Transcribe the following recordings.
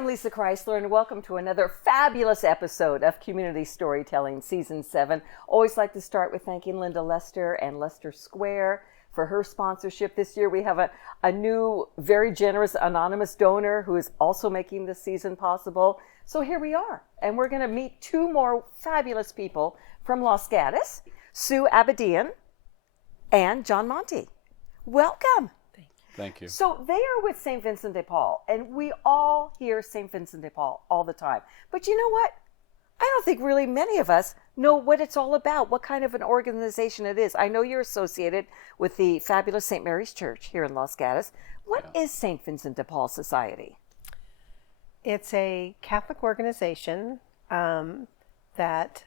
I'm Lissa Chrysler, and welcome to another fabulous episode of Community Storytelling Season 7. Always like to start with thanking Linda Lester and Lester Square for her sponsorship. This year we have a new, very generous anonymous donor who is also making this season possible. So here we are, and we're going to meet two more fabulous people from Los Gatos, Sue Abedian and John Monty. Welcome. Thank you. So they are with St. Vincent de Paul, and we all hear St. Vincent de Paul all the time. But you know what? I don't think really many of us know what it's all about, what kind of an organization it is. I know you're associated with the fabulous St. Mary's Church here in Los Gatos. What is St. Vincent de Paul Society? It's a Catholic organization that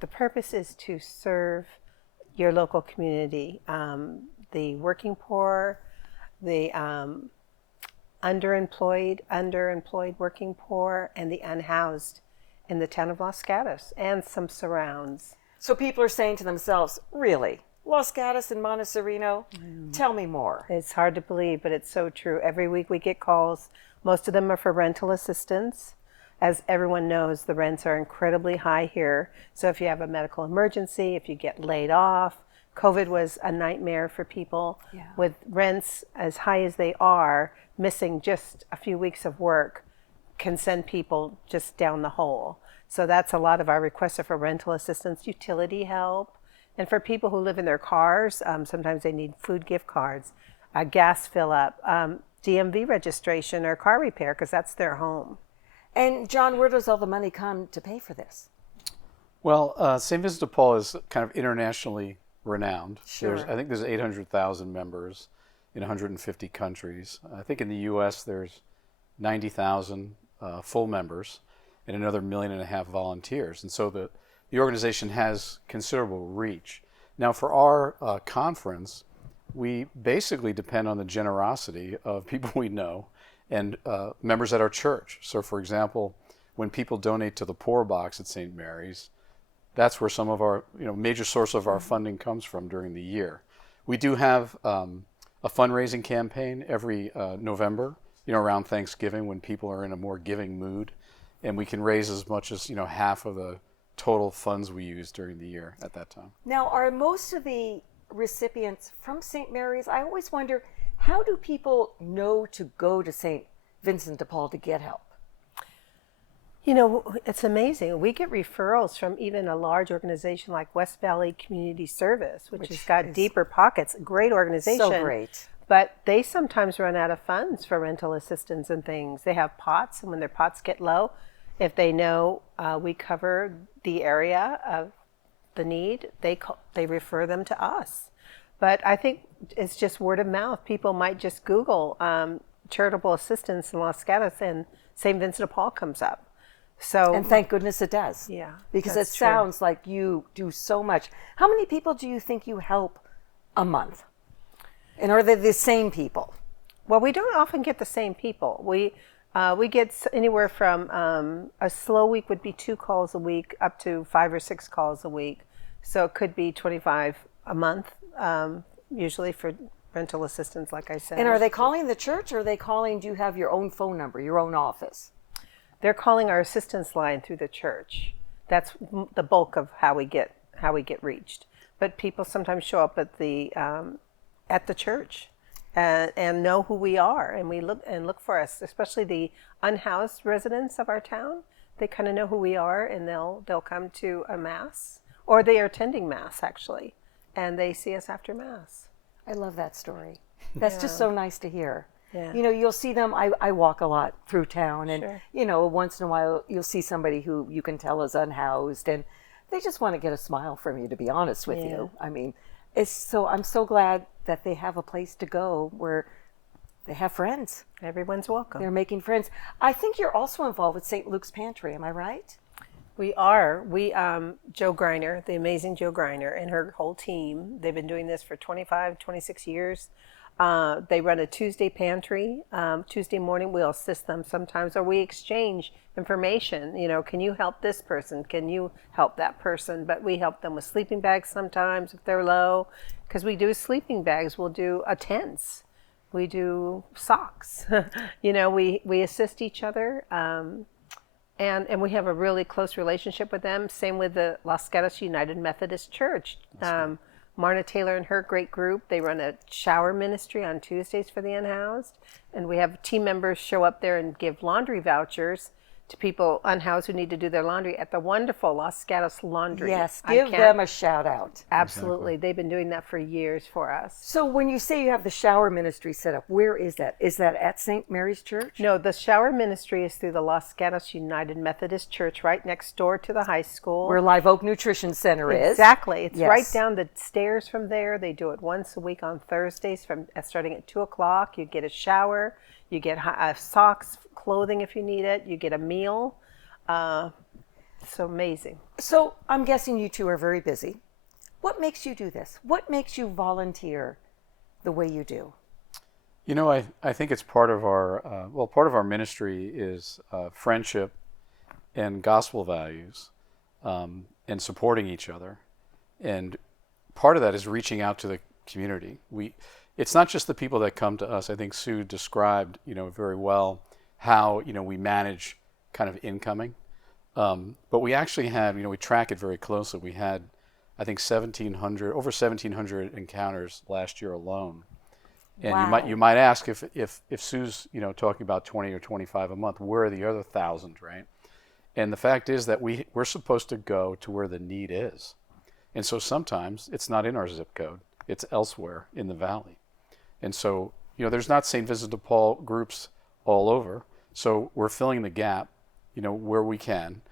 the purpose is to serve your local community, the working poor, the underemployed working poor, and the unhoused in the town of Los Gatos and some surrounds. So people are saying to themselves, really, Los Gatos and Montecito? Tell me more. It's hard to believe, but it's so true. Every week we get calls. Most of them are for rental assistance. As everyone knows, the rents are incredibly high here. So if you have a medical emergency, if you get laid off, COVID was a nightmare for people. With rents as high as they are, missing just a few weeks of work can send people just down the hole. So that's a lot of our requests are for rental assistance, utility help, and for people who live in their cars. Sometimes they need food gift cards, gas fill up, DMV registration or car repair because that's their home. And John, where does all the money come to pay for this? Well, St. Vincent de Paul is kind of internationally renowned. Sure. I think there's 800,000 members in 150 countries. I think in the U.S. there's 90,000 full members and another 1.5 million volunteers. And so the organization has considerable reach. Now for our conference, we basically depend on the generosity of people we know and members at our church. So for example, when people donate to the Poor Box at St. Mary's, that's where some of our, major source of our funding comes from during the year. We do have a fundraising campaign every November, around Thanksgiving when people are in a more giving mood, and we can raise as much as, half of the total funds we use during the year at that time. Now, are most of the recipients from St. Mary's? I always wonder, how do people know to go to St. Vincent de Paul to get help? It's amazing. We get referrals from even a large organization like West Valley Community Service, which has got deeper pockets. Great organization. So great. But they sometimes run out of funds for rental assistance and things. They have pots, and when their pots get low, if they know we cover the area of the need, they refer them to us. But I think it's just word of mouth. People might just Google charitable assistance in Los Gatos, and St. Vincent de Paul comes up. And thank goodness it does. Yeah. Because it sounds like you do so much. How many people do you think you help a month? And are they the same people? Well, we don't often get the same people. We get anywhere from a slow week would be 2 calls a week up to 5 or 6 calls a week. So it could be 25 a month, usually for rental assistance, like I said. And are they calling the church, or are they calling, do you have your own phone number, your own office? They're calling our assistance line through the church. That's the bulk of how we get reached. But people sometimes show up at the church and know who we are, and we look for us. Especially the unhoused residents of our town, they kind of know who we are, and they'll come to a mass, or they are attending mass actually, and they see us after mass. I love that story. That's just so nice to hear. Yeah. You'll see them. I walk a lot through town, and Sure. Once in a while you'll see somebody who you can tell is unhoused, and they just want to get a smile from you, to be honest with you. I mean, I'm so glad that they have a place to go where they have friends. Everyone's welcome. They're making friends. I think you're also involved with St. Luke's Pantry. Am I right? We are. Jo Greiner, the amazing Jo Greiner, and her whole team, they've been doing this for 25, 26 years. They run a Tuesday pantry. Tuesday morning we'll assist them sometimes, or we exchange information. Can you help this person? Can you help that person? But we help them with sleeping bags sometimes if they're low, because we do sleeping bags. We'll do tents. We do socks. We assist each other. And we have a really close relationship with them. Same with the Los Gatos United Methodist Church. Marna Taylor and her great group, they run a shower ministry on Tuesdays for the unhoused. And we have team members show up there and give laundry vouchers to people unhoused who need to do their laundry at the wonderful Los Gatos Laundry. Yes, give them a shout out. Absolutely. Exactly. They've been doing that for years for us. So when you say you have the shower ministry set up, where is that? Is that at St. Mary's Church? No, the shower ministry is through the Los Gatos United Methodist Church right next door to the high school. Where Live Oak Nutrition Center is. Exactly. It's right down the stairs from there. They do it once a week on Thursdays starting at 2 o'clock. You get a shower. You get socks, clothing if you need it. You get a meal. So amazing. So I'm guessing you two are very busy. What makes you do this? What makes you volunteer the way you do? I think it's part of our ministry is friendship and gospel values and supporting each other. And part of that is reaching out to the community. It's not just the people that come to us. I think Sue described, very well how, we manage kind of incoming. But we actually had, we track it very closely. We had, I think, over 1,700 encounters last year alone. And wow. you might ask if Sue's, talking about 20 or 25 a month, where are the other 1,000, right? And the fact is that we're supposed to go to where the need is. And so sometimes it's not in our zip code. It's elsewhere in the valley. And so, there's not St. Vincent de Paul groups all over. So we're filling the gap, where we can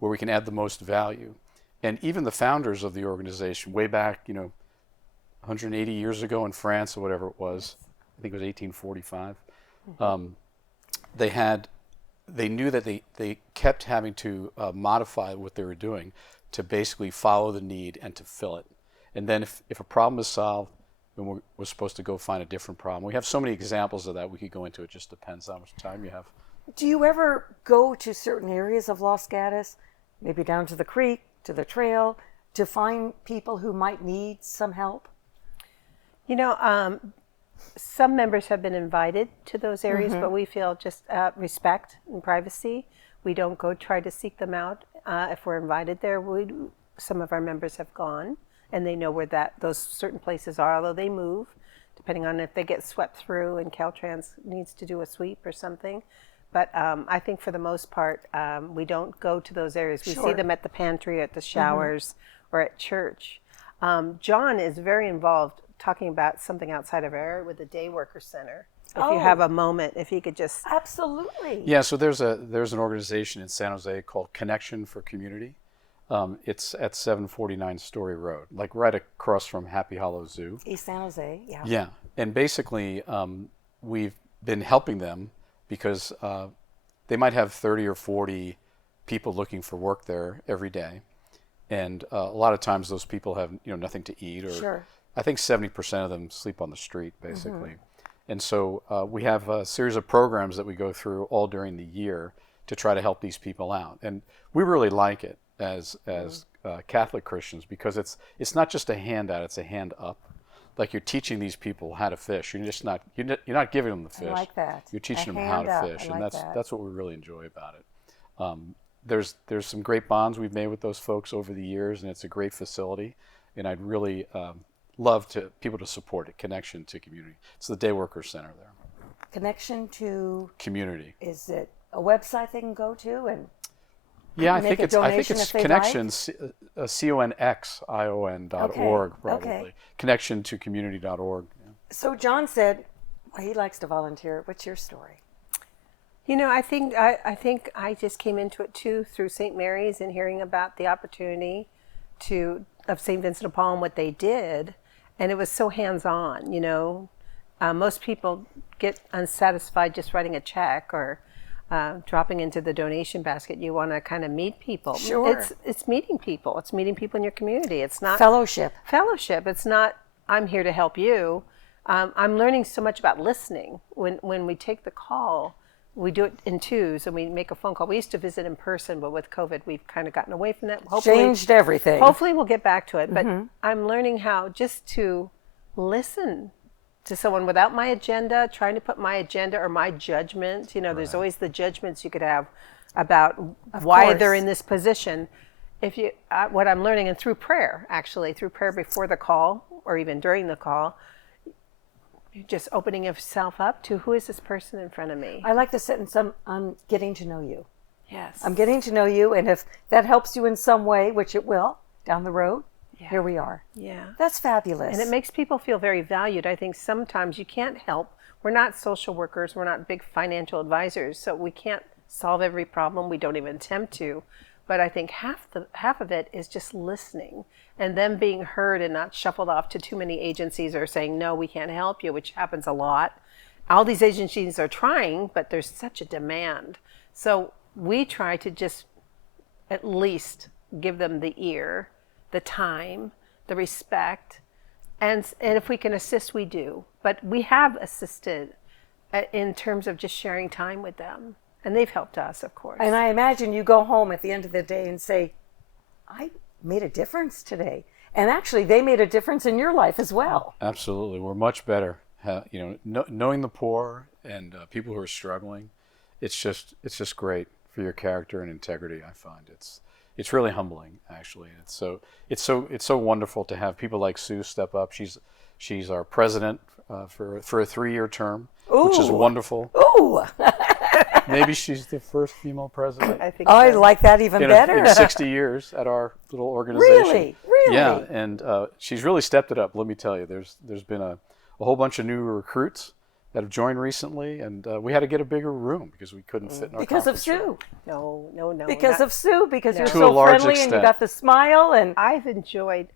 add the most value. And even the founders of the organization, way back, 180 years ago in France or whatever it was, I think it was 1845, they knew that they kept having to modify what they were doing to basically follow the need and to fill it. And then if a problem is solved, then we're supposed to go find a different problem. We have so many examples of that. We could go into it. Just depends how much time you have. Do you ever go to certain areas of Los Gatos, maybe down to the creek, to the trail, to find people who might need some help? Some members have been invited to those areas, but we feel just respect and privacy. We don't go try to seek them out. If we're invited there, some of our members have gone, and they know where those certain places are, although they move, depending on if they get swept through and Caltrans needs to do a sweep or something. But I think for the most part, we don't go to those areas. We see them at the pantry, at the showers, or at church. John is very involved talking about something outside of our area with the Day Worker Center. If you have a moment, if you could just... Absolutely. Yeah, so there's an organization in San Jose called Connection for Community. It's at 749 Story Road, like right across from Happy Hollow Zoo. East San Jose, yeah. Yeah, and basically we've been helping them because they might have 30 or 40 people looking for work there every day. And a lot of times those people have nothing to eat, or I think 70% of them sleep on the street, basically. And so we have a series of programs that we go through all during the year to try to help these people out. And we really like it as Catholic Christians because it's not just a handout, it's a hand up. Like you're teaching these people how to fish. You're not giving them the fish. I like that. You're teaching them how to fish, and that's what we really enjoy about it. There's some great bonds we've made with those folks over the years, and it's a great facility. And I'd really love people to support it. Connection to Community. It's the Day Worker Center there. Connection to Community. Is it a website they can go to and? Yeah, I think it's Connection, like? CONNEXION.org, probably. Okay. Connection to Community.org. Yeah. So John said he likes to volunteer. What's your story? I think I just came into it too through St. Mary's and hearing about the opportunity of St. Vincent de Paul and what they did, and it was so hands-on. Most people get unsatisfied just writing a check or dropping into the donation basket. You want to kind of meet people. Sure. It's meeting people. It's meeting people in your community. It's not fellowship. It's not I'm here to help you. I'm learning so much about listening. When we take the call, we do it in twos and we make a phone call. We used to visit in person, but with COVID, we've kind of gotten away from that. Changed everything. Hopefully we'll get back to it. But I'm learning how just to listen to someone without my agenda, trying to put my agenda or my judgment. You know, there's always the judgments you could have about why they're in this position. If you, what I'm learning, and through prayer, actually, through prayer before the call or even during the call, you're just opening yourself up to, who is this person in front of me? I like the sentence, I'm getting to know you. Yes. I'm getting to know you, and if that helps you in some way, which it will, down the road, here we are. Yeah. That's fabulous. And it makes people feel very valued. I think sometimes you can't help. We're not social workers. We're not big financial advisors, so we can't solve every problem. We don't even attempt to. But I think half of it is just listening and them being heard and not shuffled off to too many agencies or saying, no, we can't help you, which happens a lot. All these agencies are trying, but there's such a demand. So we try to just at least give them the ear, the time, the respect, and if we can assist, we do. But we have assisted in terms of just sharing time with them. And they've helped us, of course. And I imagine you go home at the end of the day and say, I made a difference today. And actually, they made a difference in your life as well. Absolutely. We're much better. Knowing the poor and people who are struggling, it's just great for your character and integrity. I find it's really humbling, actually. It's so wonderful to have people like Sue step up. She's our president for a 3-year term, which is wonderful. Ooh. Maybe she's the first female president. I think I so. like that even better. In 60 years at our little organization. Really? Yeah, and she's really stepped it up. Let me tell you, there's been a whole bunch of new recruits that have joined recently, and we had to get a bigger room because we couldn't fit in our Because of conference room. Sue. No. Because of Sue, because you're To a so large friendly and you extent. got the smile. And I've enjoyed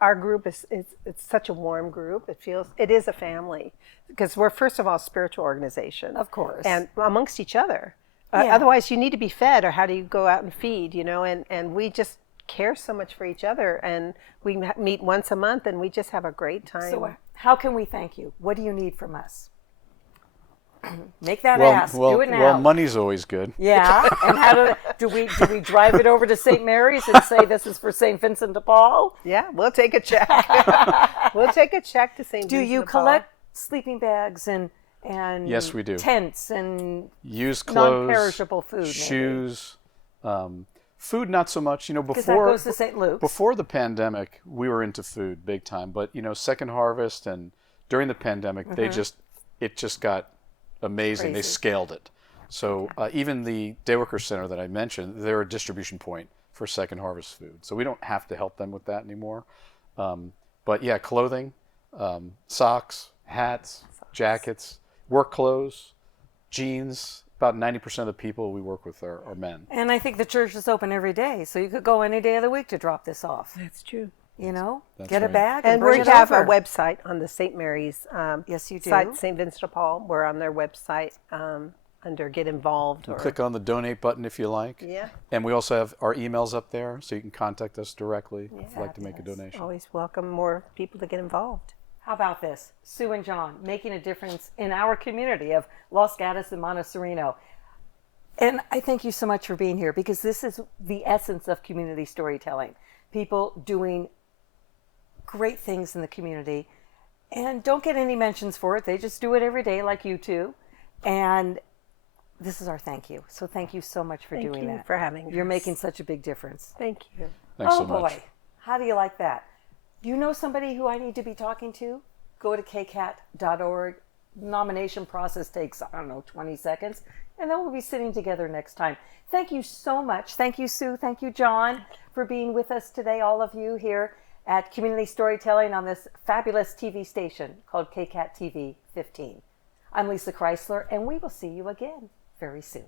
our group. It's such a warm group. It is a family, because we're, first of all, a spiritual organization, Of course. and amongst each other. Yeah. Otherwise, you need to be fed, or how do you go out and feed? And we just care so much for each other, and we meet once a month, and we just have a great time. so how can we thank you? What do you need from us? Make that ask. Do it now. Well, money's always good. Yeah. And how do we drive it over to St. Mary's and say this is for St. Vincent de Paul? Yeah, we'll take a check. We'll take a check to St. Do Vincent you de Paul. collect sleeping bags and Yes, we do. tents and Used clothes, non-perishable food, maybe? shoes, food not so much. Because that Before goes to St. Luke's. before the pandemic, we were into food big time. But Second Harvest and during the pandemic, it just got amazing. They Crazy. scaled it. So even the Day Worker Center that I mentioned, they're a distribution point for Second Harvest food. So we don't have to help them with that anymore. But yeah, clothing, socks, hats, jackets, work clothes, jeans. About 90% of the people we work with are men. And I think the church is open every day, so you could go any day of the week to drop this off. That's true. Get a right. bag And and bring we it have over. a website on the St. Mary's Yes, you do. site, St. Vincent de Paul. We're on their website under Get Involved. Or, Click on the donate button if you like. Yeah. And we also have our emails up there, so you can contact us directly if you'd like to make a donation. Always welcome more people to get involved. How about this? Sue and John making a difference in our community of Los Gatos and Montecito. And I thank you so much for being here, because this is the essence of community storytelling. People doing great things in the community and don't get any mentions for it. They just do it every day like you two. And this is our thank you. So thank you so much for doing Thank you that. for having You're us. making such a big difference. Thank you. Thanks oh so much. boy, how do you like that? Do you know somebody who I need to be talking to? Go to kcat.org. Nomination process takes, 20 seconds. And then we'll be sitting together next time. Thank you so much. Thank you, Sue. Thank you, John, for being with us today, all of you here at Community Storytelling on this fabulous TV station called KCAT TV 15. I'm Lissa Chrysler, and we will see you again very soon.